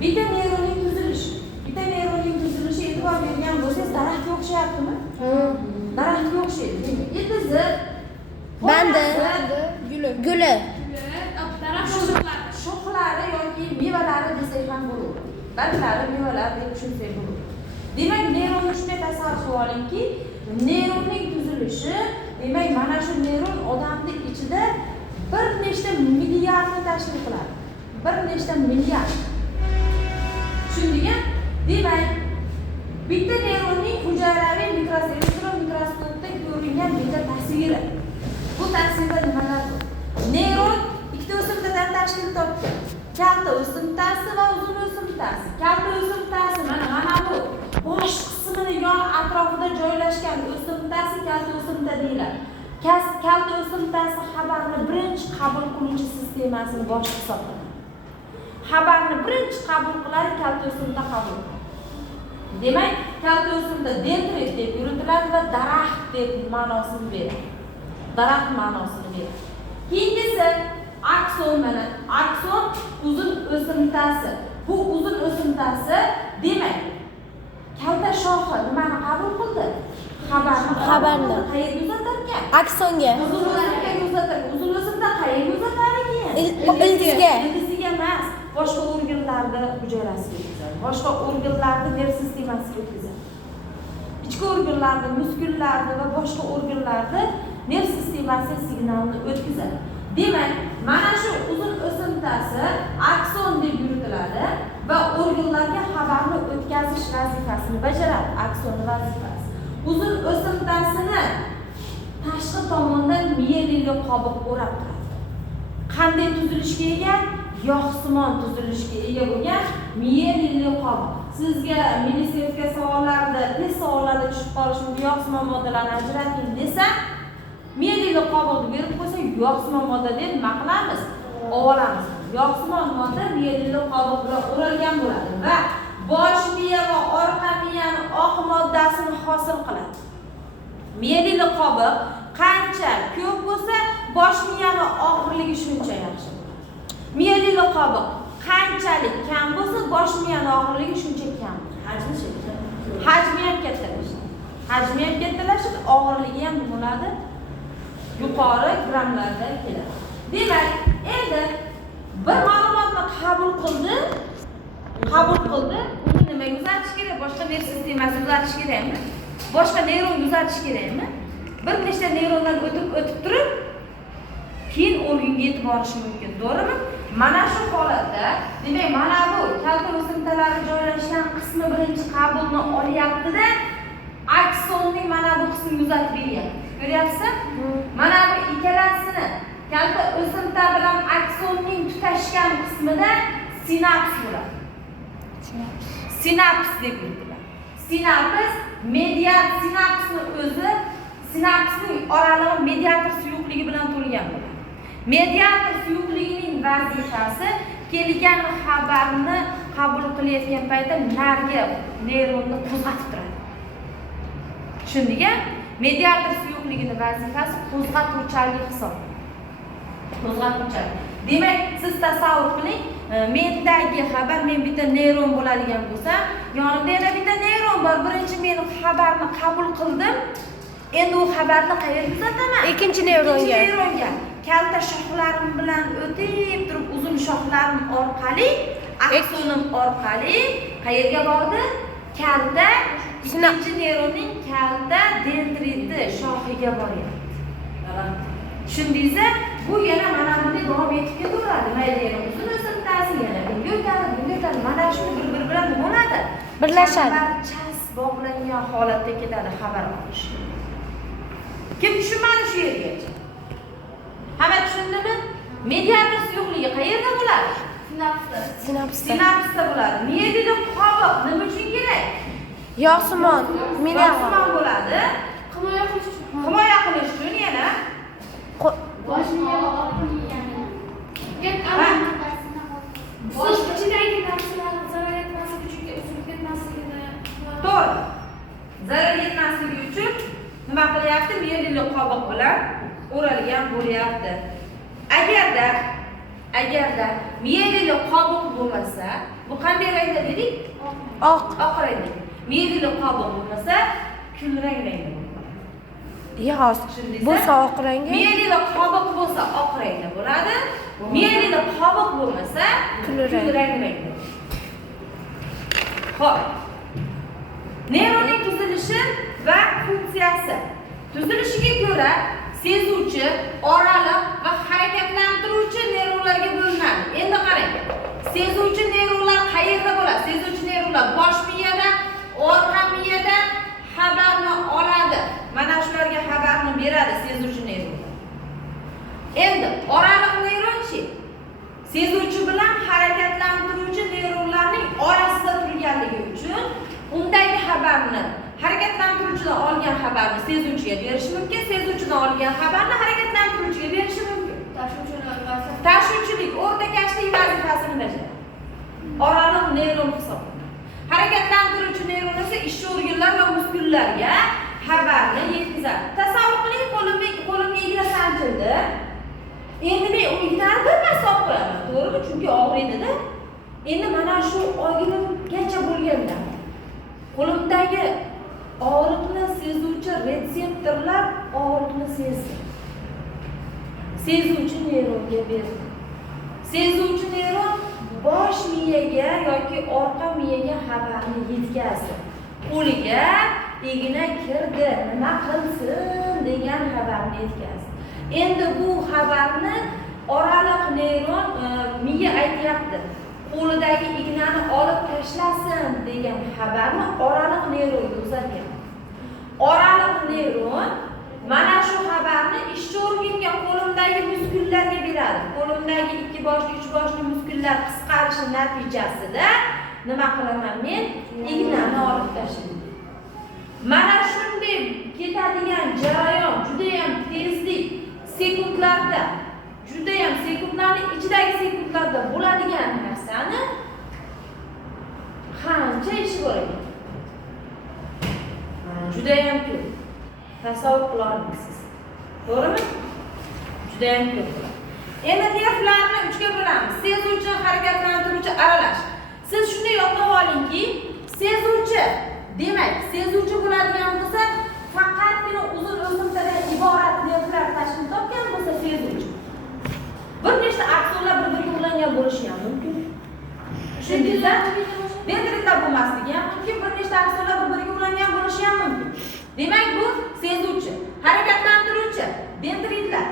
Bitta neyronning tuzilishi. Bitta neyronning tuzilishi e'tibor bergan bo'lsangiz daraxtga o'xshayaptimi? Daraxtga o'xshaydi. Ildizi, Bandi, guli. shoxlari yoki mevalari desak ham bo'ladi. Barglari, mevalar deb tushunsak bo'ladi. Demak, neyronni shunday tasavvur qilib olingki, neyronning tuzilishi, demak, mana shu neyron odamning ichida bir nechta milliardni tashkil qiladi. Bir nechta milliard. Tushundingmi? Demak, bitta neyronning hujayraviy mikroskopda ko'ringan bitta tasviri. Bu tasvirda nimalar bor? Neyron ikkita o'simtadan tashkil topgan. Kalta o'simtasi va uzun o'simtasi. Kalta o'simtasi mana bu bosh qismini yon atrofida joylashgan o'simtasi kalta o'simta deyiladi. Kalta o'simtasi xabarni birinchi qabul qiluvchi sistemasining boshi hisoblanadi. Xabarni birinchi qabul qiladi kalta o'simta qabul qiladi. Demak, kalta o'simta dendrit deb yuritiladi va daraxt deb ma'nosini beradi. Daraxt ma'nosini beradi. Keyingisi akson mana. Akson uzun o'simtasi. Bu uzun o'simtasi demak, kalta shoxi nimani qabul qildi? Xabarni qayerga uzatar ekan? Aksonga. Uzun o'simtaga uzatar. Uzun o'simta qayerga uzatar ekan? Ildizga. Ildizga emas, boshqa organlarni hujayrasiga o'tkazadi. Boshqa organlarni nerv sistemasiga o'tkazadi. Ichki organlarni, muskullarni va boshqa organlarni nerv sistemasi signalni o'tkazadi. Demak, mana shu uzun o'simtasi akson deb yuritiladi va organlarga xabarni o'tkazish vazifasini bajaradi. Akson vazifasi. Uzun o'simtasini tashqi tomondan miyelli qobiq o'rab turadi. Qanday tuzilishga ega? Yog'simon tuzilishga ega bo'lgan miyelli qobiq. Sizga ministerka savollarida, test savollarida tushib qolishi mumkin, yog'simon moddalarni ajrating desa, miyelli qobiqni berib qo'ysa, yog'simon modda deb nima qilamiz? Olamiz. Yog'simon modda miyelli qobiq bilan o'ralgan bo'ladi va bosh miya va orqa miyani oq moddasini hosil qiladi. Miyelli qobiq qancha ko'p bo'lsa, bosh miyani og'irligi shuncha yaxshi bo'ladi. Miyelli qobiq qanchalik kam bo'lsa, bosh miyani og'irligi shuncha kam. Hajmi ham kattalashadi. Hajmi ham kattalashib, og'irligi ham bo'ladi. Yuqori grammlarda keladi. Demak, endi bir ma'lumotni qabul qildi. Uni nimaga uzatish kerak? Boshqa nerv sistemasini uzatish kerakmi? Boshqa neyron uzatish kerakmi? Bir nechta neyrondan o'tib turib, keyin organga yetib borishi mumkin, to'g'rimi? Mana shu holatda, demak, mana bu kalta o'simtalari joylashgan qismi birinchi qabulni olyapti-da, aksonning mana bu qismini uzatib beryapti. Ko'ryapsizmi? Mana bu ikkalasini kalta o'simta bilan aksonning tutashgan qismida sinaps bo'ladi. Sinaps deb yuritiladi. Sinaps sinapsni o'zi sinapsning oralig'i mediator suyuqligi bilan to'lgan bo'ladi. Mediator suyuqligining vazifasi kelgan xabarni qabul qilayotgan paytda narga neyronni qo'zg'atib turadi. Tushundingmi? Mediator suyuqligining vazifasi qo'zg'atuvchanlik hisoblanadi. Qo'zg'atuvchanlik. Demak, siz tasavvur qiling, mendagi xabar, men bitta neyron bo'ladigan bo'lsa, yonimda yana bitta neyron bor. Birinchi men xabarni qabul qildim. Endi u xabarni qayerga uzataman? Ikkinchi neyronga. Kalta shoxlarim bilan o'tib turib, uzun shoxlarim orqali, aksonim orqali qayerga bordi? Kalta ikkinchi neyronning kalta dendriti shoxiga boryapti. Tushundingizmi? Bu yana mana bunday davom etib ketaveradi. Mayli yana uzun o'simtasi, yana bunga o'tadi, mana shu bir-biri bilan nima bo'ladi? Birlashadi. Chas bog'langan holatda ketadi xabar olish. Kim tushunmadi shu yergacha? Hamma tushundimi? Mediator suyuqligi qayerda bo'ladi? Sinapsda bo'ladi. Miyelli qobiq nima uchun kerak? Yog'simon, Yog'simon bo'ladi. Himoya qilish uchun yana bosh miya va orqa miyani. Bosh ichidagi narsalar zarar etmasligi uchun o'sib ketmasligini. To'g'ri. Zarar yetmasligi uchun nima qilyapti? Miyelli qobiq bilan o'ralgan bo'lyapti. Agarda miyelli qobiq bo'lmasa, Bu qanday rangda dedik? Oq. Oq rangda. Meyveli qobiq bo'lmasa, kulrang rangda bo'ladi. Yo'q. Bu oq rangi. Meyveli qobiq bo'lsa oq rangda bo'ladi. Meyveli qobiq bo'lmasa, Kulrang. rangda. Xo'p. Neyronning tuzilishi va funksiyasi. Tuzilishiga ko'ra sezuvchi, oraliq va harakatlantiruvchi neyronlarga bo'linadi. Endi qarang. Sezuvchi neyronlar qayerda bo'ladi? Sezuvchi neyronlar bosh miyada, orqa miyada xabarni oladi. Mana shularga xabarni beradi sezuvchi neyronlar. Endi oraliq neyronchi sezuvchi bilan harakatlantiruvchi neyronlarning orasida turganligi uchun undagi xabarni harakatlantiruvchidan olgan xabarni sezuvchiga berish mumkin, sezuvchidan olgan xabarni harakatlantiruvchiga berish mumkin. Tashuvchilik o'rtakashlik vazifasini bajaradi. Oraliq neyron hisoblanadi. Harakatlantiruvchi neyron esa ishchi organlar va muskullarga xabarni yetkazadi. Tasavvur qiling, qo'limga igna sanchildi. Endi men u ignani bir marta olib qo'yaman, to'g'rimi? Chunki og'riydi-da. Endi mana shu oygunimgacha bo'lganda qo'limdagi og'riqni sezuvchi retseptorlar og'riqni sezdi. Sezuvchi neyronga berdi. Sezuvchi neyron bosh miyaga yoki orqa miyaga xabarni yetkazdi. Qo'liga igna kirdi, nima qilsin degan xabarni yetkazdi. Endi bu xabarni oraliq neyron miya aytyapti. Qo'lidagi ignani olib tashlasin degan xabarni oraliq neyronga uzatgan. Oraliq neyron mana shu xabarni ishchi organga, qo'limdagi muskullarga beradi. Qo'limdagi 2 boshli, 3 boshli muskullar qisqarishi natijasida nima qilaman men? Ignani olib tashlayman. Mana shunday ketadigan jarayon juda ham tezlik sekundlarda, juda ham sekundlarning ichidagi sekundlarda bo'ladigan narsani qancha ishi bor ekan? Juda ham ko'p. Tasavvur qila olasiz. To'g'rimi? Juda ham ko'p. Endi nervlarni 3 ga bo'lamiz. Sezuvchi, harakatlantiruvchi, aralash. Siz shunday yodlab olingki, sezuvchi, demak, sezuvchi bo'ladigan bo'lsa, faqatgina uzun o'simtadan iborat nervlar tashkil topgan bo'lsa sezuvchi. Bir nechta aksonlar bir-biriga ulangan bo'lishi ham mumkin. Shundayda dendritlar bo'lmasligi ham mumkin, bir nechta aksonlar bir-biriga ulangan bo'lishi ham mumkin. Demak, bu sezuvchi, harakatlantiruvchi dendritlar.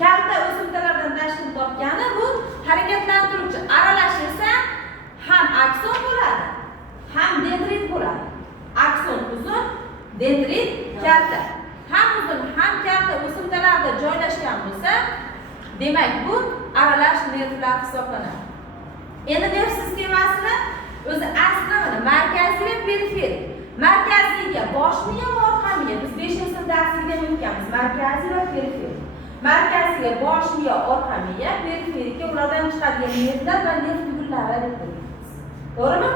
Kalta o'simtalardan tashkil topgani bu harakatlantiruvchi. Aralash esa ham akson bo'ladi, ham dendrit bo'ladi. Akson uzun, dendrit kalta. Ham uzun, ham kalta o'simtalarda joylashgan bo'lsa, demak bu aralash nervlar hisoblanadi. Endi nerv sistemasini o'zi aslida markaziy va periferik. Markaziyga bosh miya va orqa miya. Biz 5-sinf darsligida o'tganmiz. Markaziy va periferik. Markaziga bosh miya, orqa miya, periferikka ulardan chiqadigan nervlar va nerv tugullari deb bilamiz. To'g'rimi?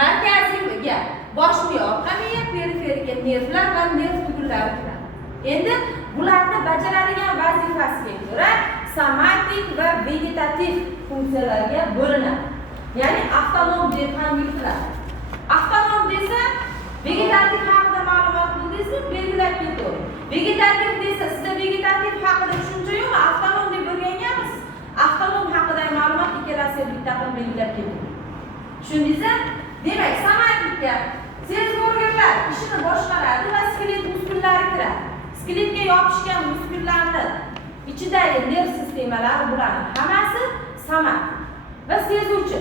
Markaziga bosh miya, orqa miya, periferikka nervlar va nerv tugullari kiradi. Endi bularni bajaradigan vazifasiga ko'ra somatik va vegetativ funksiyalarga bo'linadi. Ya'ni avtonom deb ham yuritiladi. Avtonom desa vegetativ haqida ma'lumot bildingizmi? Belgilab ketaveradi. Vegetativ desa sizda vegetativ haqida tushuncha yo'qmi? Avtonom deb o'rganganmisiz? Avtonom haqidagi ma'lumot ikkalasiga bitta qilib belgilab ketaveradi. Tushundingizmi? Demak, somatikka sezgi organlar ishini boshqaradi va skelet muskullari kiradi. Skeletga yopishgan muskullarni ichidagi nerv sistemalari bularni hammasi somatik va sezuvchi.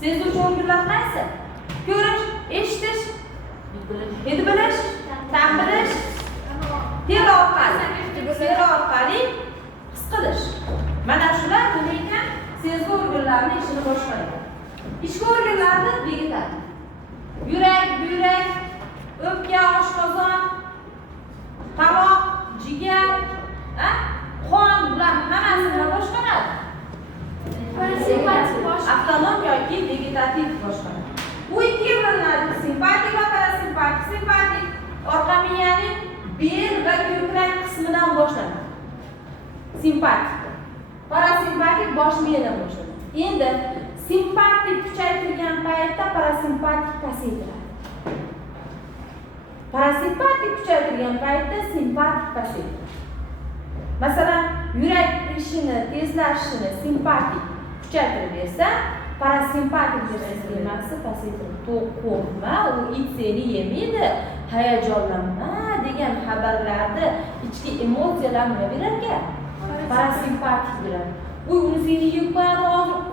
Sezuvchi organlar qaysi? Ko'rish, eshitish, hid bilish, ta'm bilish, teri orqali his qilish. Mana shular nima ekan? Sezgi organlarining ishini boshqaradi. Ichki organlarni vegetativ. Yurak, buyrak, o'pka, oshqozon, tomoq, jigar, qon bular hammasini boshqaradi. Avtonom yoki vegetativ boshqaradi. Bu ikkiga bo'linadi: simpatik va parasimpatik. Simpatik orqa miyaning bel va ko'krak qismidan boshlanadi. Simpatik. Parasimpatik bosh miyadan boshlanadi. Endi Simpatik kuchaytirilgan paytda parasimpatik pasaytiradi. Parasimpatik kuchaytirilgan paytda simpatik pasaytiradi. Masalan, yurak ishini tezlashishini simpatik kuchaytirib bersa, parasimpatik sistemasi pasaytirib, qo'rqma, u it seni yemaydi, hayajonlanma degan xabarlarni, ichki emotsiyalarni nima berar ekan? Parasimpatik beradi. Uni seni yeb qo'yadi hozir,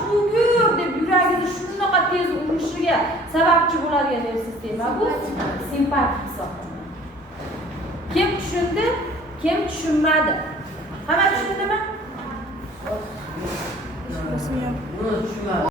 chugur deb yuragini shunaqa tez urishiga sababchi bo'ladigan nerv sistema bu simpatik hisoblanadi. Kim tushundi, kim tushunmadi? Hamma tushundimi? Yo'q.